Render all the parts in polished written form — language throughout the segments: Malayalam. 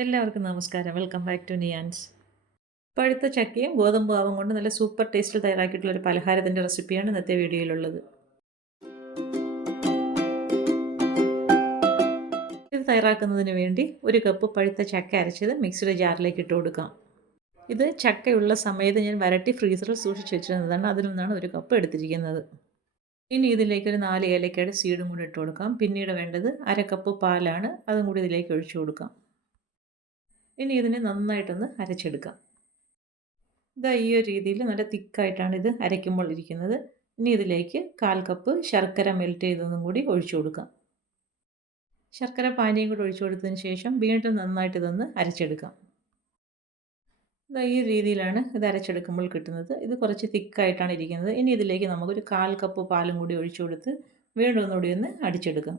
എല്ലാവർക്കും നമസ്കാരം. Welcome back to Niyans. പഴുത്ത ചക്കയും ഗോതമ്പ് മാവും കൊണ്ട് നല്ല സൂപ്പർ ടേസ്റ്റിൽ തയ്യാറാക്കിയിട്ടുള്ള ഒരു പലഹാരത്തിൻ്റെ റെസിപ്പിയാണ് ഇന്നത്തെ വീഡിയോയിലുള്ളത്. ഇത് തയ്യാറാക്കുന്നതിന് വേണ്ടി 1 കപ്പ് പഴുത്ത ചക്ക അരച്ചത് മിക്സിയുടെ ജാറിലേക്ക് ഇട്ട് കൊടുക്കാം. ഇത് ചക്കയുള്ള സമയത്ത് ഞാൻ വരട്ടി ഫ്രീസറിൽ സൂക്ഷിച്ച് വെച്ചിരുന്നതാണ്. അതിൽ നിന്നാണ് 1 കപ്പ് എടുത്തിരിക്കുന്നത്. ഇനി ഇതിലേക്ക് ഒരു 4 ഏലക്കയുടെ സീഡും കൂടി ഇട്ട് കൊടുക്കാം. പിന്നീട് വേണ്ടത് 1/2 കപ്പ് പാലാണ്. അതും കൂടി ഇതിലേക്ക് ഒഴിച്ചു കൊടുക്കാം. ഇനി ഇതിനെ നന്നായിട്ടൊന്ന് അരച്ചെടുക്കാം. ഇതാ ഈ ഒരു രീതിയിൽ നല്ല തിക്കായിട്ടാണ് ഇത് അരയ്ക്കുമ്പോൾ ഇരിക്കുന്നത്. ഇനി ഇതിലേക്ക് 1/4 കപ്പ് ശർക്കര മെൽറ്റ് ചെയ്തതും കൂടി ഒഴിച്ചു കൊടുക്കാം. ശർക്കര പാനിയും കൂടി ഒഴിച്ചു കൊടുത്തതിന് ശേഷം വീണ്ടും നന്നായിട്ട് ഇതൊന്ന് അരച്ചെടുക്കാം. ഇതാ ഈ രീതിയിലാണ് ഇത് അരച്ചെടുക്കുമ്പോൾ കിട്ടുന്നത്. ഇത് കുറച്ച് തിക്കായിട്ടാണ് ഇരിക്കുന്നത്. ഇനി ഇതിലേക്ക് നമുക്കൊരു 1/4 കപ്പ് പാലും കൂടി ഒഴിച്ചു കൊടുത്ത് വീണ്ടും ഒന്നുകൂടി ഒന്ന് അടിച്ചെടുക്കാം.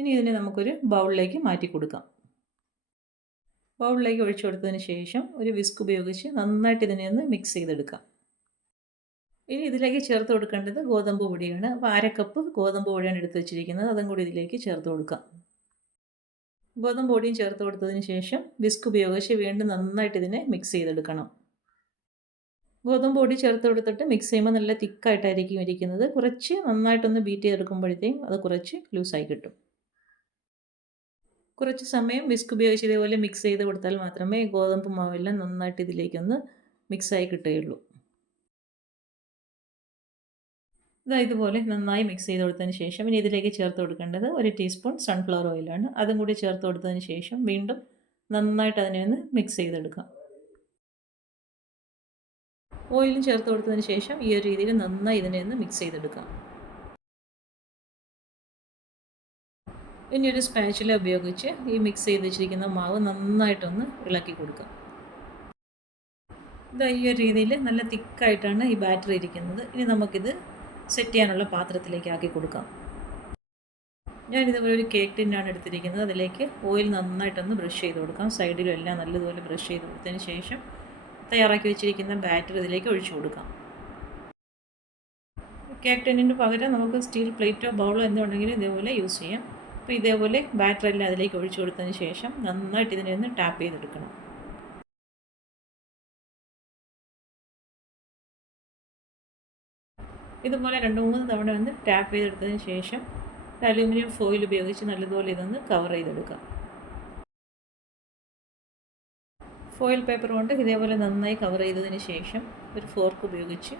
ഇനി ഇതിനെ നമുക്കൊരു ബൗളിലേക്ക് മാറ്റി കൊടുക്കാം. ബൗളിലേക്ക് ഒഴിച്ചു കൊടുത്തതിന് ശേഷം ഒരു വിസ്ക് ഉപയോഗിച്ച് നന്നായിട്ട് ഇതിനെ ഒന്ന് മിക്സ് ചെയ്തെടുക്കാം. ഇനി ഇതിലേക്ക് ചേർത്ത് കൊടുക്കേണ്ടത് ഗോതമ്പ് പൊടിയാണ്. അപ്പോൾ 1/2 കപ്പ് ഗോതമ്പ് പൊടിയാണ് എടുത്ത് വെച്ചിരിക്കുന്നത്. അതും കൂടി ഇതിലേക്ക് ചേർത്ത് കൊടുക്കാം. ഗോതമ്പ് പൊടിയും ചേർത്ത് കൊടുത്തതിന് ശേഷം വിസ്ക് ഉപയോഗിച്ച് വീണ്ടും നന്നായിട്ട് ഇതിനെ മിക്സ് ചെയ്തെടുക്കണം. ഗോതമ്പ് പൊടി ചേർത്ത് കൊടുത്തിട്ട് മിക്സ് ചെയ്യുമ്പോൾ നല്ല തിക്കായിട്ടായിരിക്കും ഇരിക്കുന്നത്. കുറച്ച് നന്നായിട്ടൊന്ന് ബീറ്റ് ചെയ്തെടുക്കുമ്പോഴത്തേക്കും അത് കുറച്ച് ലൂസായി കിട്ടും. കുറച്ച് സമയം വിസ്ക് ഉപയോഗിച്ച് ഇതേപോലെ മിക്സ് ചെയ്ത് കൊടുത്താൽ മാത്രമേ ഗോതമ്പ് മാവെല്ലാം നന്നായിട്ട് ഇതിലേക്കൊന്ന് മിക്സായി കിട്ടുകയുള്ളൂ. ഇതുപോലെ നന്നായി മിക്സ് ചെയ്ത് കൊടുത്തതിന് ശേഷം ഇനി ഇതിലേക്ക് ചേർത്ത് കൊടുക്കേണ്ടത് 1 ടീസ്പൂൺ സൺഫ്ലവർ ഓയിലാണ്. അതും കൂടി ചേർത്ത് കൊടുത്തതിന് ശേഷം വീണ്ടും നന്നായിട്ട് അതിനെ ഒന്ന് മിക്സ് ചെയ്തെടുക്കാം. ഓയിലും ചേർത്ത് കൊടുത്തതിന് ശേഷം ഈ ഒരു രീതിയിൽ നന്നായി ഇതിനെ ഒന്ന് മിക്സ് ചെയ്തെടുക്കാം. ഇനി ഒരു സ്പാച്ചുല ഉപയോഗിച്ച് ഈ മിക്സ് ചെയ്ത് വെച്ചിരിക്കുന്ന മാവ് നന്നായിട്ടൊന്ന് ഇളക്കി കൊടുക്കാം. ഈ ഒരു രീതിയിൽ നല്ല തിക്കായിട്ടാണ് ഈ ബാറ്റർ ഇരിക്കുന്നത്. ഇനി നമുക്കിത് സെറ്റ് ചെയ്യാനുള്ള പാത്രത്തിലേക്ക് ആക്കി കൊടുക്കാം. ഞാനിതുപോലെ ഒരു കേക്ക് ടിന്നാണ് എടുത്തിരിക്കുന്നത്. അതിലേക്ക് ഓയിൽ നന്നായിട്ടൊന്ന് ബ്രഷ് ചെയ്ത് കൊടുക്കാം. സൈഡിലും എല്ലാം നല്ലതുപോലെ ബ്രഷ് ചെയ്ത് കൊടുത്തതിന് ശേഷം തയ്യാറാക്കി വെച്ചിരിക്കുന്ന ബാറ്റർ ഇതിലേക്ക് ഒഴിച്ചു കൊടുക്കാം. കേക്ക് ടിന്നിന് പകരം നമുക്ക് സ്റ്റീൽ പ്ലേറ്റോ ബൗളോ എന്തുണ്ടെങ്കിലും ഇതേപോലെ യൂസ് ചെയ്യാം. അപ്പോൾ ഇതേപോലെ ബാറ്ററെല്ലാം അതിലേക്ക് ഒഴിച്ചു കൊടുത്തതിന് ശേഷം നന്നായിട്ട് ഇതിനെ ഒന്ന് ടാപ്പ് ചെയ്തെടുക്കണം. ഇതുപോലെ 2-3 തവണ ഒന്ന് ടാപ്പ് ചെയ്തെടുത്തതിന് ശേഷം അലൂമിനിയം ഫോയിൽ ഉപയോഗിച്ച് നല്ലതുപോലെ ഇതൊന്ന് കവർ ചെയ്തെടുക്കാം. ഫോയിൽ പേപ്പർ കൊണ്ട് ഇതേപോലെ നന്നായി കവർ ചെയ്തതിന് ശേഷം ഒരു ഫോർക്ക് ഉപയോഗിച്ച്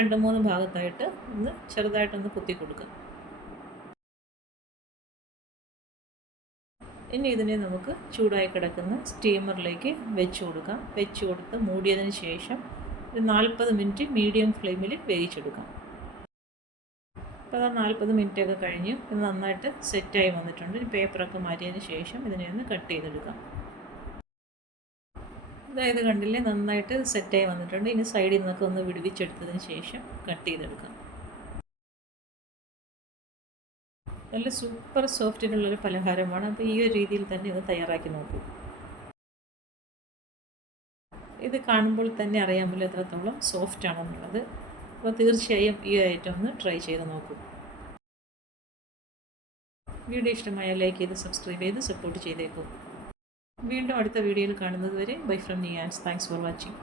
2-3 ഭാഗത്തായിട്ട് ഒന്ന് ചെറുതായിട്ടൊന്ന് കുത്തി കൊടുക്കുക. ഇനി ഇതിനെ നമുക്ക് ചൂടായി കിടക്കുന്ന സ്റ്റീമറിലേക്ക് വെച്ച് കൊടുക്കാം. വെച്ച് കൊടുത്ത് മൂടിയതിന് ശേഷം ഒരു 40 മിനിറ്റ് മീഡിയം ഫ്ലെയിമിൽ വേവിച്ചെടുക്കാം. അപ്പോൾ 40 മിനിറ്റൊക്കെ കഴിഞ്ഞ് ഇത് നന്നായിട്ട് സെറ്റായി വന്നിട്ടുണ്ട്. ഈ പേപ്പറൊക്കെ മാറ്റിയതിന് ശേഷം ഇതിനെ ഒന്ന് കട്ട് ചെയ്തെടുക്കാം. അതായത് കണ്ടില്ലേ, നന്നായിട്ട് സെറ്റായി വന്നിട്ടുണ്ട്. ഇനി സൈഡിൽ നിന്നൊക്കെ ഒന്ന് വിടുവിച്ചെടുത്തതിന് ശേഷം കട്ട് ചെയ്തെടുക്കാം. നല്ല സൂപ്പർ സോഫ്റ്റിനുള്ളൊരു പലഹാരമാണ്. അപ്പോൾ ഈ ഒരു രീതിയിൽ തന്നെ ഇത് തയ്യാറാക്കി നോക്കൂ. ഇത് കാണുമ്പോൾ തന്നെ അറിയാമല്ലോ എത്രത്തോളം സോഫ്റ്റ് ആണെന്നുള്ളത്. അപ്പോൾ തീർച്ചയായും ഈ ഐറ്റം ഒന്ന് ട്രൈ ചെയ്ത് നോക്കൂ. വീഡിയോ ഇഷ്ടമായാൽ ലൈക്ക് ചെയ്ത് സബ്സ്ക്രൈബ് ചെയ്ത് സപ്പോർട്ട് ചെയ്തേക്കൂ. വീണ്ടും അടുത്ത വീഡിയോയിൽ കാണുന്നത് വരെ bye from Niyans. Thanks for watching.